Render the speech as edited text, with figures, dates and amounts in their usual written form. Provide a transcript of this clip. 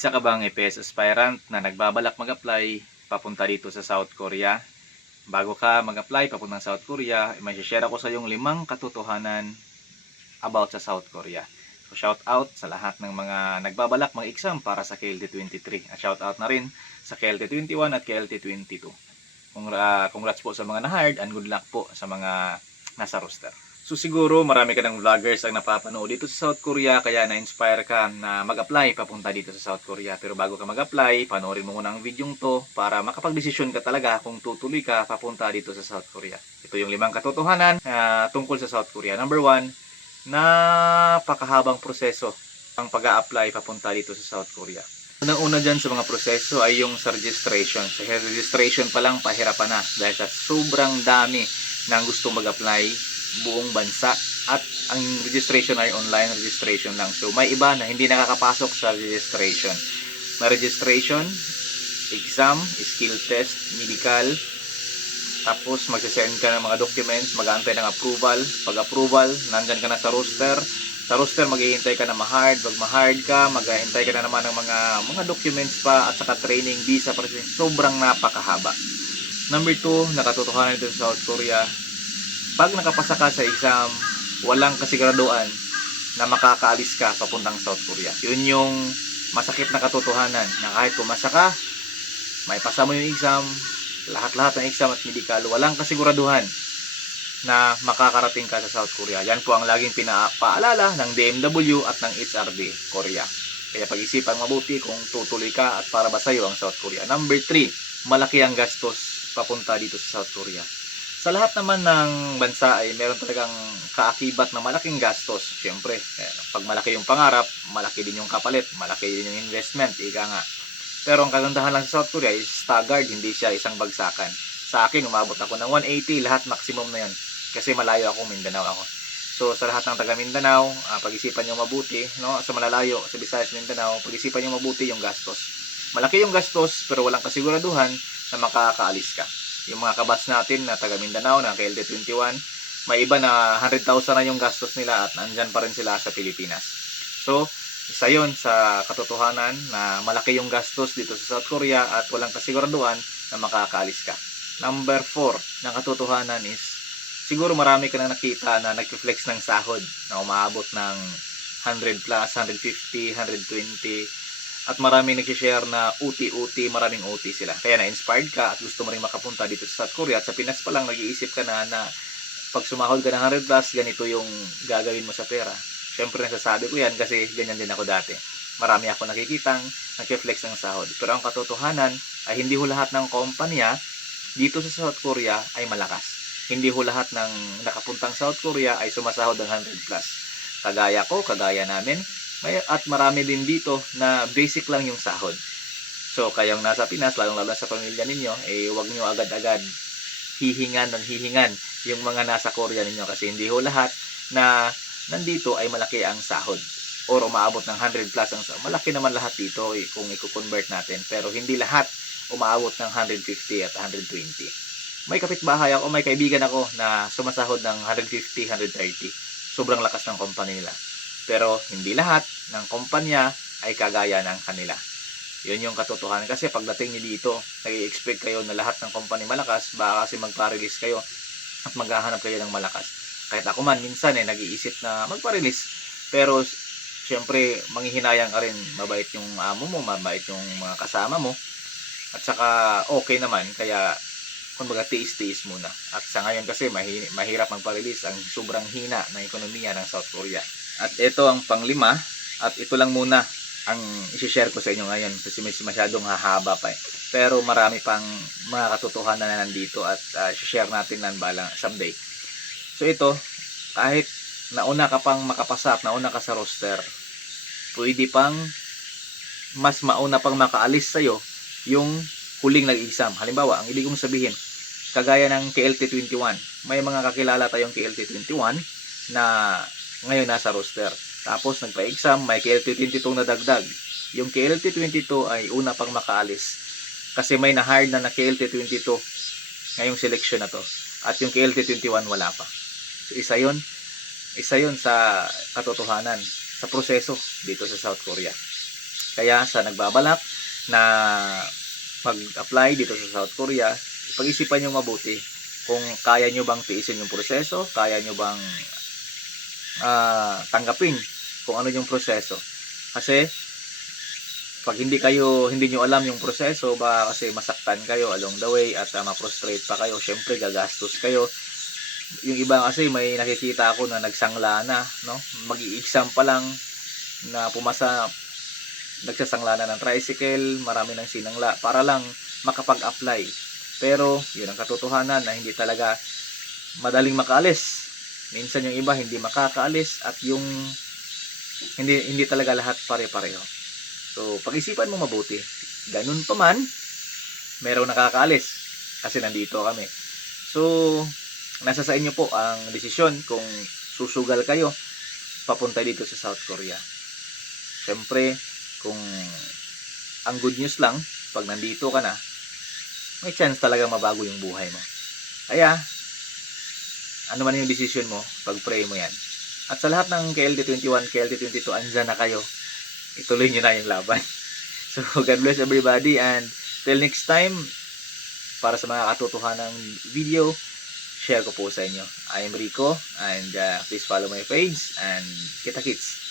Isa ka bang EPS aspirant na nagbabalak mag-apply papunta dito sa South Korea? Bago ka mag-apply papuntang South Korea, may share ako sa iyong 5 katotohanan about sa South Korea. So shout out sa lahat ng mga nagbabalak mag-exam para sa KLT23. At shout out na rin sa KLT21 at KLT22. Congrats po sa mga na-hired and good luck po sa mga nasa roster. So siguro marami ka ng vloggers ang napapanood dito sa South Korea kaya na-inspire ka na mag-apply papunta dito sa South Korea. Pero bago ka mag-apply, panoorin mo muna ang video to para makapag-desisyon ka talaga kung tutuloy ka papunta dito sa South Korea. Ito yung 5 katotohanan tungkol sa South Korea. Number 1, napakahabang proseso ang pag-a-apply papunta dito sa South Korea. Unang-una dyan sa mga proseso ay yung sa registration. Sa registration pa lang pahirapan na dahil sa sobrang dami ng gustong mag-apply buong bansa at ang registration ay online registration lang. So may iba na hindi nakakapasok sa registration. May registration, exam, skill test, medical, tapos magsasend ka ng mga documents, mag-aantay ng approval. Pag approval, nandyan ka na sa roster. Sa roster, maghihintay ka na ma-hard. Pag ma-hard ka, maghihintay ka na naman ng mga documents pa at saka training, visa, sobrang napakahaba. Number 2, nakatotohanan dito sa South Korea. Pag nakapasa ka sa exam, walang kasiguraduhan na makakaalis ka papuntang South Korea. Yun yung masakit na katotohanan na kahit pumasa ka, may pasa mo yung exam, lahat-lahat ng exam at medical, walang kasiguraduhan na makakarating ka sa South Korea. Yan po ang laging pinapaalala ng DMW at ng HRD Korea. Kaya pag-isipan mabuti kung tutuloy ka at para ba sa'yo ang South Korea. Number 3, malaki ang gastos papunta dito sa South Korea. Sa lahat naman ng bansa ay meron talagang kaakibat na malaking gastos. Siyempre, pag malaki yung pangarap, malaki din yung kapalit, malaki din yung investment, ika nga. Pero ang kagandahan lang sa South Korea is staggered, hindi siya isang bagsakan. Sa akin, umabot ako ng 180, lahat maximum na yun. Kasi malayo ako, Mindanao ako. So sa lahat ng taga Mindanao, pag-isipan nyo mabuti, no? Sa malalayo, sa Visayas, Mindanao, pag-isipan nyo mabuti yung gastos. Malaki yung gastos, pero walang kasiguraduhan na makakaalis ka. Yung mga kabats natin na taga Mindanao, na KLT21, may iba na 100,000 na yung gastos nila at nandyan pa rin sila sa Pilipinas. So, isa yun sa katotohanan na malaki yung gastos dito sa South Korea at walang kasiguraduhan na makakaalis ka. Number 4 na katotohanan is, siguro marami ka na nakita na nag-reflex ng sahod na umaabot ng 100 plus, 150, 120, at maraming nag-share na UT, maraming UT sila. Kaya na-inspired ka at gusto mo rin makapunta dito sa South Korea. At sa Pinas pa lang, nag-iisip ka na pag sumahod ka ng 100 plus, ganito yung gagawin mo sa pera. Siyempre, nasasabi ko yan kasi ganyan din ako dati. Marami ako nakikitang nag-reflex ng sahod. Pero ang katotohanan ay hindi ho lahat ng kumpanya dito sa South Korea ay malakas. Hindi ho lahat ng nakapuntang South Korea ay sumasahod ng 100 plus. Kagaya ko, kagaya namin, at marami din dito na basic lang yung sahod. So kayong nasa Pinas, lalong-lalo sa pamilya ninyo, huwag nyo agad-agad hihingan yung mga nasa Korea ninyo kasi hindi ho lahat na nandito ay malaki ang sahod or umaabot ng 100 plus ang sahod. Malaki naman lahat dito kung i-convert natin, pero hindi lahat umaabot ng 150 at 120. May kapitbahay ako, may kaibigan ako na sumasahod ng 150, 130. Sobrang lakas ng company nila. Pero hindi lahat ng kumpanya ay kagaya ng kanila. Yun yung katotohanan. Kasi pagdating nyo dito, nag-i-expect kayo na lahat ng company malakas, baka kasi magpa-release kayo at maghahanap kayo ng malakas. Kahit ako man, minsan nag-iisip na magpa-release. Pero, syempre, manghihinayang ka rin. Mabait yung amo mo, mabait yung mga kasama mo. At saka, okay naman. Kaya, kumbaga, tiis-tiis muna. At sa ngayon kasi, mahirap magpa-release. Ang sobrang hina ng ekonomiya ng South Korea. At ito ang pang-5, at ito lang muna ang i-share ko sa inyo ngayon kasi masyadong hahaba pa Pero marami pang mga katotohanan na nandito at i-share natin nan balang someday. So ito, kahit nauna ka pang makapasa at nauna ka sa roster, pwede pang mas mauna pang makaalis sa'yo yung huling nag-exam. Halimbawa, ang ibig kong sabihin, kagaya ng KLT21, may mga kakilala tayong KLT21 na ngayon nasa roster. Tapos nagpa-exam, may KLT22 na dagdag. Yung KLT22 ay una pang makaalis kasi may na-hire na KLT22 ngayong selection na to. At yung KLT21 wala pa. So isa yun sa katotohanan sa proseso dito sa South Korea. Kaya sa nagbabalak na mag-apply dito sa South Korea, pag-isipan nyo mabuti kung kaya nyo bang tiisin yung proseso, kaya nyo bang tanggapin kung ano yung proseso. Kasi pag hindi nyo alam yung proseso, baka kasi masaktan kayo along the way at ma-frustrate pa kayo. Syempre gagastos kayo. Yung iba kasi may nakikita ako na nagsangla na, no? Mag-i-exam pa lang na pumasa, nagsasangla na ng tricycle, marami ng sinangla para lang makapag-apply. Pero yun ang katotohanan na hindi talaga madaling makaalis. Minsan yung iba hindi makakaalis at yung hindi talaga lahat pare-pareho. So, pag-isipan mo mabuti. Ganun pa man, merong nakakaalis kasi nandito kami. So, nasa sa inyo po ang desisyon kung susugal kayo papunta dito sa South Korea. Siyempre, kung ang good news lang, pag nandito ka na, may chance talaga mabago yung buhay mo. Kaya, ano man yung desisyon mo, pag-pray mo yan. At sa lahat ng KLD21, KLD22, andyan na kayo. Ituloy nyo na yung laban. So, God bless everybody and till next time, para sa mga katotohanang video, share ko po sa inyo. I am Rico and please follow my page and kita kits.